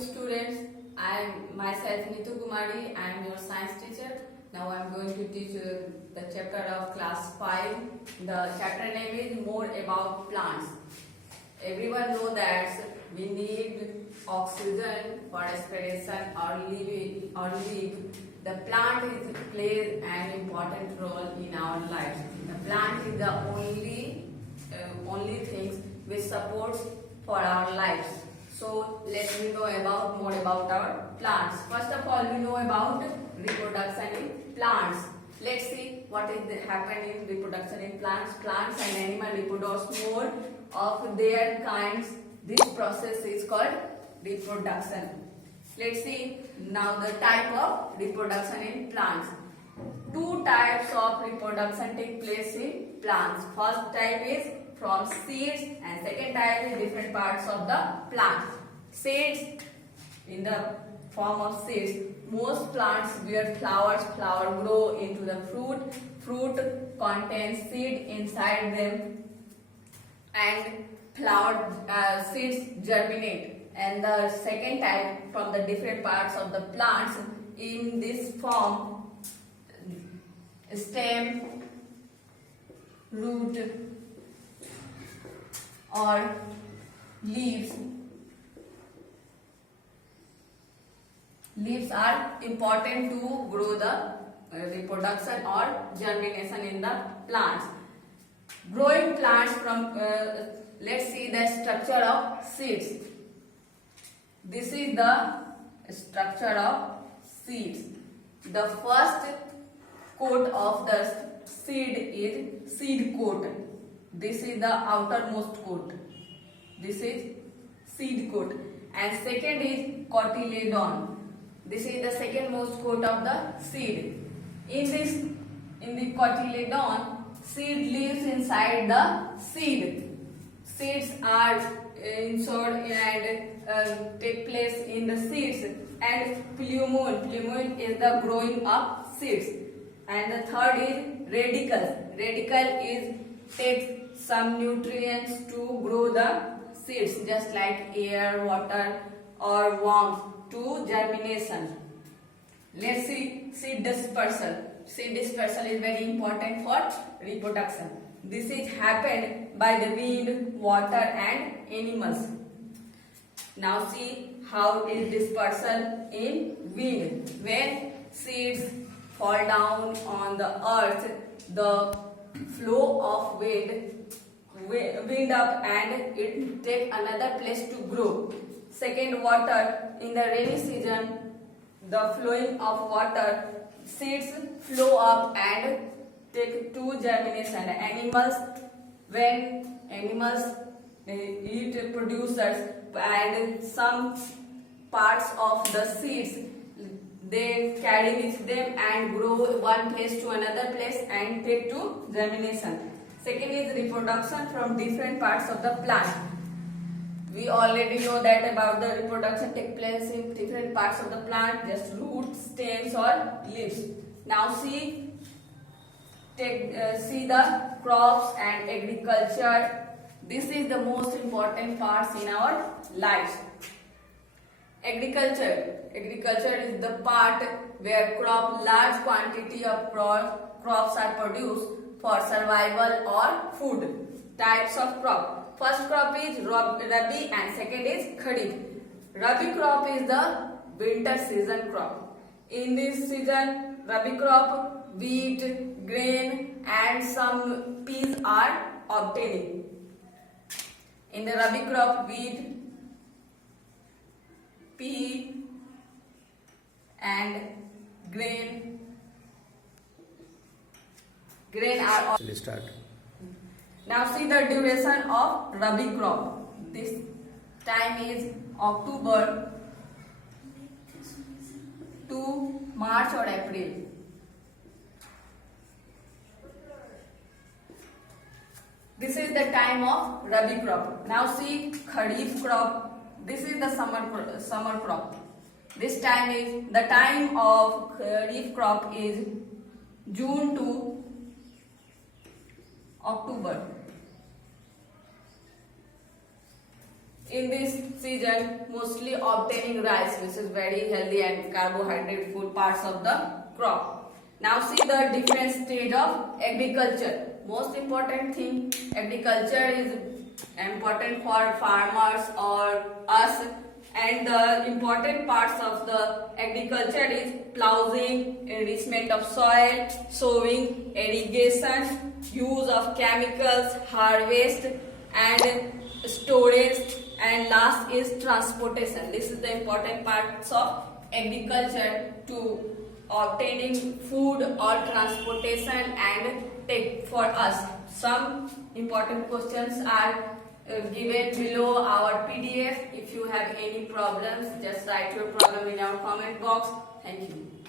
students. I am myself Nitu Kumari. I am your science teacher. Now I am going to teach the chapter of class 5. The chapter name is More About Plants. Everyone know that we need oxygen for respiration or live. The plant plays an important role in our lives. The plant is the only things which supports for our lives. So let me know more about our plants. First of all, we know about reproduction in plants. Let's see what is happening in reproduction in plants. Plants and animals reproduce more of their kinds. This process is called reproduction. Let's see now the type of reproduction in plants. Two types of reproduction take place in plants. First type is from seeds and second type is different parts of the plant. Seeds, in the form of seeds. Most plants bear flowers. Flower grow into the fruit. Fruit contains seed inside them, and flower seeds germinate. And the second type from the different parts of the plants in this form: stem, root, or leaves. Leaves are important to grow the reproduction or germination in the plants. Growing plants from, let's see the structure of seeds. This is the structure of seeds. The first coat of the seed is seed coat. This is the outermost coat. This is seed coat. And second is cotyledon. This is the secondmost coat of the seed. In the cotyledon, seed lives inside the seed. Seeds are inserted and take place in the seeds. And plumule. Plumule is the growing up seeds. And the third is radicle. Radicle is takes some nutrients to grow the seeds, just like air, water, or warmth to germination. Let's see seed dispersal. Seed dispersal is very important for reproduction. This is happened by the wind, water, and animals. Now see how is dispersal in wind. When seeds fall down on the earth, the flow of wind up and it take another place to grow. Second, water. In the rainy season, the flowing of water, seeds flow up and take to germination. Animals, when animals eat producers and some parts of the seeds, they carry with them and grow one place to another place and take to germination. Second is reproduction from different parts of the plant. We already know that about the reproduction take place in different parts of the plant, just roots, stems, or leaves. Now see the crops and agriculture. This is the most important parts in our lives. Agriculture is the part where large quantity of crops are produced for survival or food. Types of crop. First crop is Rabi and second is Kharif. Rabi crop is the winter season crop. In this season, Rabi crop, wheat, grain, and some peas are obtaining. In the Rabi crop, wheat, pea, and grain are. Start. Now see the duration of Rabi crop. This time is October to March or April. This is the time of Rabi crop. Now see Kharif crop. This is the summer crop. This time is the time of Kharif crop is June to October. in this season mostly obtaining rice, which is very healthy and carbohydrate food parts of the crop. Now see the different stage of agriculture. Most important thing, agriculture is important for farmers or us, and the important parts of the agriculture is ploughing, enrichment of soil, sowing, irrigation, use of chemicals, harvest and storage, and last is transportation. This is the important parts of agriculture to obtaining food or transportation and take for us. Some important questions are given below our PDF. If you have any problems, just write your problem in our comment box. Thank you.